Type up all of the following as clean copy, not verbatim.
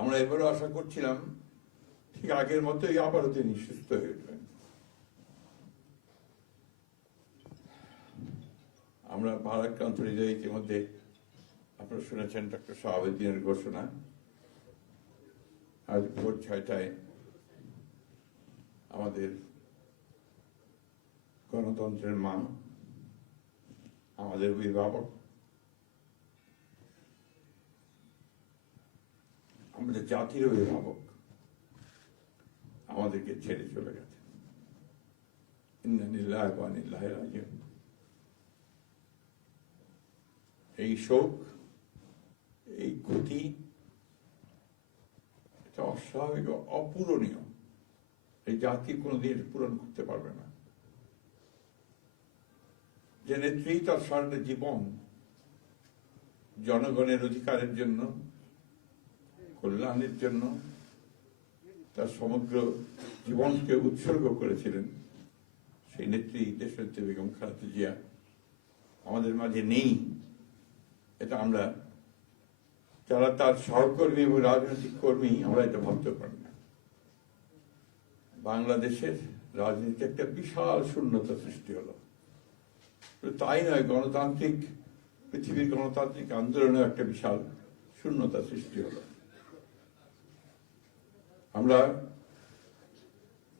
আমরা এবারও আশা করছিলাম ঠিক আগের মতোই আবারও তিনি সুস্থ হয়ে উঠবেন। আমরা ভারাক্রান্ত হৃদয়ে ইতিমধ্যে আপনারা শুনেছেন ডক্টর শাহাবুদ্দিনের ঘোষণা। আজ ভোর 6টায় আমাদের গণতন্ত্রের মা, আমাদের অভিভাবক, আমাদের জাতির অভিভাবক আমাদেরকে ছেড়ে চলে গেছে। ইন্না লিল্লাহি ওয়া ইন্না ইলাইহি রাজিউন। এই শোক, এই ক্ষতি, এটা অস্বাভাবিক, অপূরণীয়। এই জাতি কোনোদিন পূরণ করতে পারবে না। যে নেত্রী তার সারাটা জীবন জনগণের অধিকারের জন্য, কল্যাণের জন্য তার সমগ্র জীবনকে উৎসর্গ করেছিলেন, সেই নেত্রী দেশনেত্রী বেগম খালেদা জিয়া আমাদের মাঝে নেই। এটা আমরা যারা তার সহকর্মী এবং রাজনৈতিক কর্মী, আমরা এটা ভাবতে পারি না। বাংলাদেশের রাজনীতিতে একটা বিশাল শূন্যতা সৃষ্টি হলো। তাই নয়, গণতান্ত্রিক পৃথিবীর গণতান্ত্রিক আন্দোলনে একটা বিশাল শূন্যতা সৃষ্টি হলো। আমরা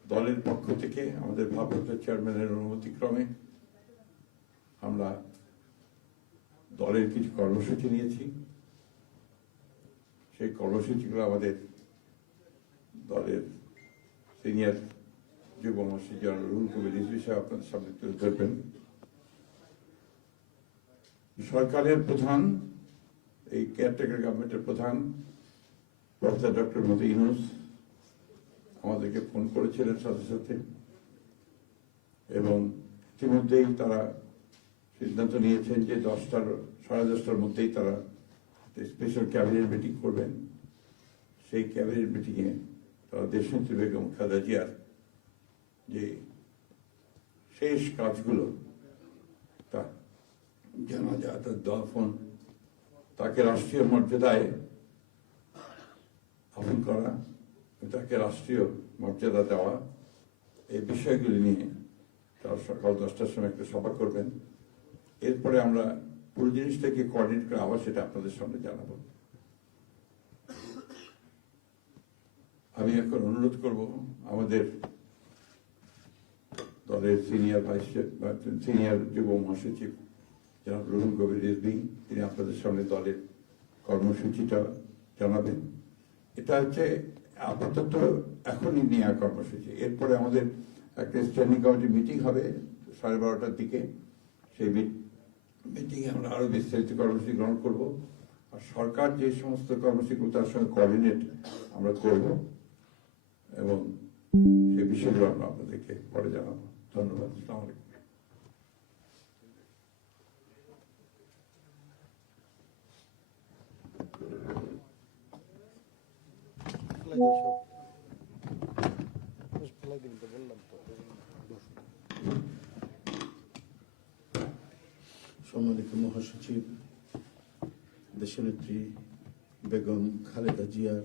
দলের পক্ষ থেকে আমাদের ভারপ্রাপ্ত চেয়ারম্যানের অনুমতিক্রমে আমরা দলের কিছু কর্মসূচি নিয়েছি। সেই কর্মসূচিগুলো আমাদের দলের সিনিয়র যুব মহাসচিব জনাব রুহুল কবির রিজভী সাহেব আপনাদের সামনে তুলে ধরবেন। সরকারের প্রধান, এই কেয়ারটেকার গভর্নমেন্টের প্রধান প্রফেসর ডক্টর মোহাম্মদ ইউনূস আমাদেরকে ফোন করেছিলেন সাথে সাথে, এবং ইতিমধ্যেই তারা সিদ্ধান্ত নিয়েছেন যে 10টার মধ্যেই তারা স্পেশাল ক্যাবিনেট মিটিং করবেন। সেই ক্যাবিনেট মিটিংয়ে তারা দেশনেত্রী বেগম খালেদা জিয়ার যে শেষ কাজগুলো, তা জানাজা, তার দাফন, তাকে রাষ্ট্রীয় মর্যাদায় দাফন করা, তাকে রাষ্ট্রীয় মর্যাদা দেওয়া, এই বিষয়গুলি নিয়ে তারা সকাল 10টার সময় একটা সভা করবেন। এরপরে আমরা পুরো জিনিসটাকে কোঅর্ডিনেট করে আবার সেটা আপনাদের সামনে জানাবো। আমি এখন অনুরোধ করব আমাদের দলের সিনিয়র যুব মহাসচিব জনাব রুহুল কবির রিজভী, তিনি আপনাদের সামনে দলের কর্মসূচিটা জানাবেন। এটা হচ্ছে আপাতত এখনই নেওয়া কর্মসূচি। এরপরে আমাদের একটা স্ট্যান্ডিং কমিটি মিটিং হবে 12:30টার দিকে। সেই মিটিংয়ে আমরা আরো বিস্তারিত কর্মসূচি গ্রহণ করব, আর সরকার যে সমস্ত কর্মসূচিগুলো তার সঙ্গে কোঅর্ডিনেট আমরা করব, এবং সেই বিষয়গুলো আমরা আপনাদেরকে পরে জানাবো। ধন্যবাদ। আসসালামু আলাইকুম। সম্মানিত মহাসচিব, দেশনেত্রী বেগম খালেদা জিয়ার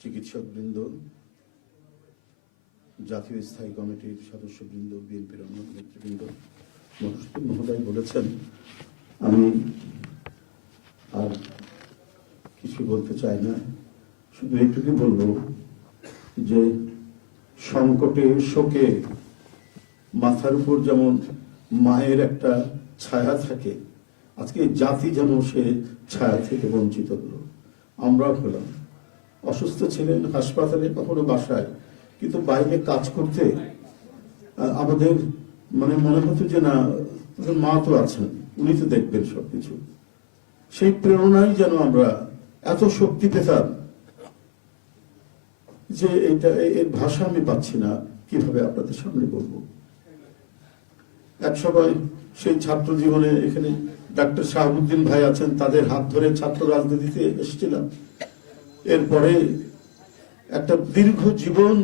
চিকিৎসকবৃন্দ, জাতীয় স্থায়ী কমিটির সদস্যবৃন্দ, বিএনপির অন্য নেতৃবৃন্দ, মহাসচিব মহোদয় বলেছেন, আমি আর কিছু বলতে চাই না। শুধু এইটুকু বলবো যে সংকটে, শোকে মাথার উপর যেমন মায়ের একটা ছায়া থাকে, আজকে জাতি যেন সে ছায়া থেকে বঞ্চিত হলো। আমরা হলাম, অসুস্থ ছিলেন হাসপাতালে, কখনো বাসায়, কিন্তু বাইরে কাজ করতে আমাদের মনে হতো যে না, মা তো আছেন, উনি তো দেখবেন সবকিছু। সেই প্রেরণায় যেন আমরা এত শক্তি পেতাম যে এর ভাষা আমি পাচ্ছি না কিভাবে আপনাদের সামনে বলবো। এক সময় সেই ছাত্র জীবনে এখানে ডাক্তার শাহাবুদ্দিন ভাই আছেন, তাদের হাত ধরে ছাত্র রাজনীতিতে এসেছিলাম। এরপরে একটা দীর্ঘ জীবন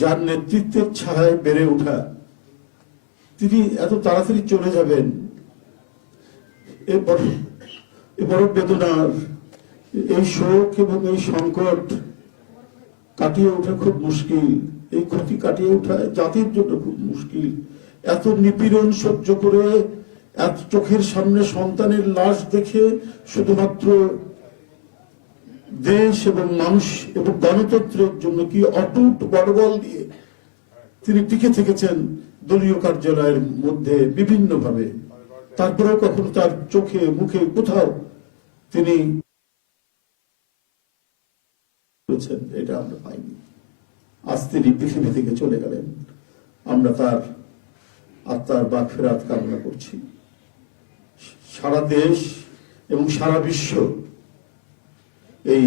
যার নেতৃত্বের ছায়ায় বেড়ে ওঠা, তিনি এত তাড়াতাড়ি চলে যাবেন, এ বড় বেদনার, এই শোক এবং এই সংকট কাটিয়ে ওঠা খুব মুশকিল, এই ক্ষতি কাটিয়ে ওঠা জাতির জন্য খুব মুশকিল। এত নিপীড়ন সহ্য করে, এত চোখের সামনে সন্তানের লাশ দেখে শুধুমাত্র দেশ এবং মানুষ এবং গণতন্ত্রের জন্য কি অটুট বড়বল দিয়ে তিনি টিকে থেকেছেন দলীয় কার্যালয়ের মধ্যে বিভিন্ন ভাবে। তারপরেও কখনো তার চোখে মুখে কোথাও তিনি এটা আমরা পাইনি। আজ তিনি পৃথিবী থেকে চলে গেলেন, আমরা তার আত্মার মাগফিরাত কামনা করছি। সারা দেশ এবং সারা বিশ্ব এই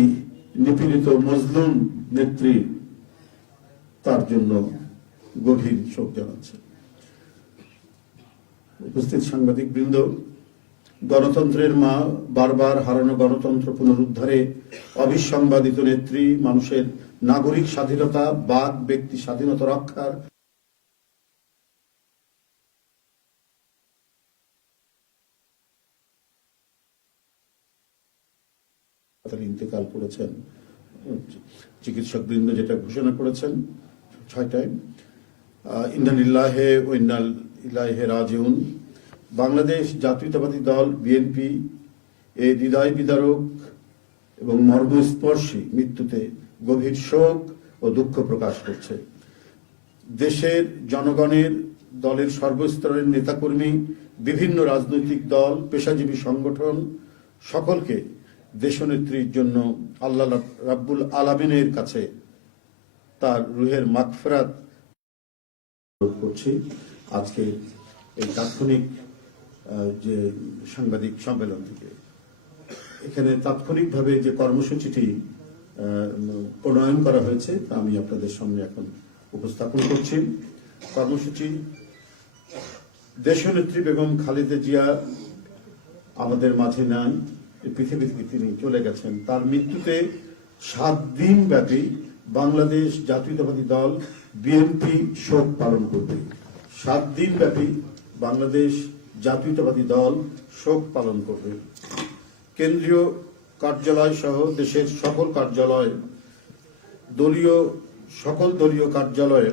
নিপীড়িত মজলুম নেত্রী তার জন্য গভীর শোক জানাচ্ছে। উপস্থিত সাংবাদিক বৃন্দ, গণতন্ত্রের মা, বারবার হারানো গণতন্ত্র পুনরুদ্ধারে অবিসংবাদিত নেত্রী, মানুষের নাগরিক স্বাধীনতা, বাক ব্যক্তি স্বাধীনতা রক্ষার ইন্তেকাল করেছেন। চিকিৎসক বৃন্দ যেটা ঘোষণা করেছেন 6টায়, ইন্না লিল্লাহি ওয়া ইন্না ইলাইহি রাজিউন। বাংলাদেশ জাতীয়তাবাদী দল বিএনপি এই হৃদয় বিদারক এবং মর্মস্পর্শী মৃত্যুতে গভীর শোক ও দুঃখ প্রকাশ করছে। দেশের জনগণের, দলের সর্বস্তরের নেতাকর্মী, বিভিন্ন রাজনৈতিক দল, পেশাজীবী সংগঠন সকলকে দেশনেত্রীর জন্য আল্লাহ রাব্বুল আলামিনের কাছে তার রুহের মাগফিরাত করছি। আজকে এই তাৎক্ষণিক যে সাংবাদিক সম্মেলন থেকে এখানে তাৎক্ষণিকভাবে যে কর্মসূচিটি প্রণয়ন করা হয়েছে তা আমি আপনাদের সামনে এখন উপস্থাপন করছি। কর্মসূচি: দেশনেত্রী বেগম খালেদা জিয়া আমাদের মাঝে নেন, পৃথিবী থেকে তিনি চলে গেছেন। তার মৃত্যুতে 7 দিন ব্যাপী বাংলাদেশ জাতীয়তাবাদী দল বিএনপি শোক পালন করবে। 7 দিন ব্যাপী বাংলাদেশ জাতীয়তাবাদী দল শোক পালন করবে। কেন্দ্রীয় কার্যালয় সহ দেশের সকল কার্যালয়, সকল দলীয় কার্যালয়ে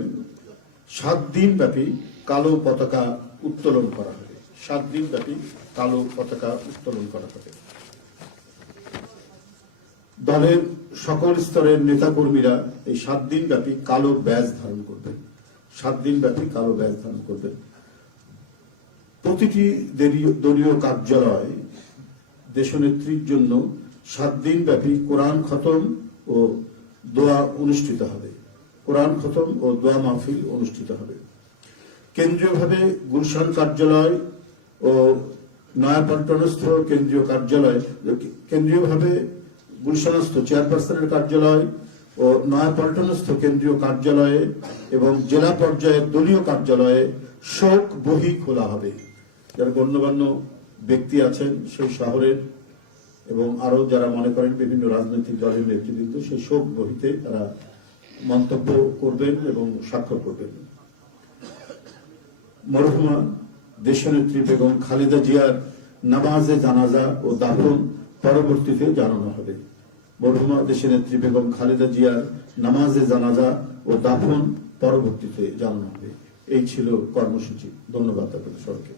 7 দিন ব্যাপী কালো পতাকা উত্তোলন করা হবে। 7 দিন ব্যাপী কালো পতাকা উত্তোলন করা হবে। দলের সকল স্তরের নেতাকর্মীরা এই 7 দিন ব্যাপী কালো ব্যাজ ধারণ করবেন। 7 দিন ব্যাপী কালো ব্যাজ ধারণ করবেন। প্রতিটি দলীয় কার্যালয় দেশনেত্রীর জন্য 7 দিন ব্যাপী কোরআন খতম ও দোয়া অনুষ্ঠিত হবে। কোরআন খতম ও দোয়া মাহফিল অনুষ্ঠিত হবে। কেন্দ্রীয়ভাবে গুলশান কার্যালয় ও নয়াপল্টনস্থ কেন্দ্রীয় কার্যালয়, কেন্দ্রীয়ভাবে গুলশানস্থ চেয়ারপারসনের কার্যালয় ও নয়াপল্টনস্থ কেন্দ্রীয় কার্যালয়ে এবং জেলা পর্যায়ের দলীয় কার্যালয়ে শোক বহি খোলা হবে। যারা গণ্যমান্য ব্যক্তি আছেন সেই শহরের এবং আরো যারা মনে করেন বিভিন্ন রাজনৈতিক দলের নেতৃবৃন্দ, সেই শোক বহিতে তারা মন্তব্য করবেন এবং স্বাক্ষর করবেন। মরহুমা দেশনেত্রী বেগম খালেদা জিয়ার নামাজে জানাজা ও দাফন পরবর্তীতে জানানো হবে। মরহুমা দেশনেত্রী বেগম খালেদা জিয়ার নামাজে জানাজা ও দাফন পরবর্তীতে জানানো হবে। এই ছিল কর্মসূচি। ধন্যবাদ আপনাদের সবাইকে।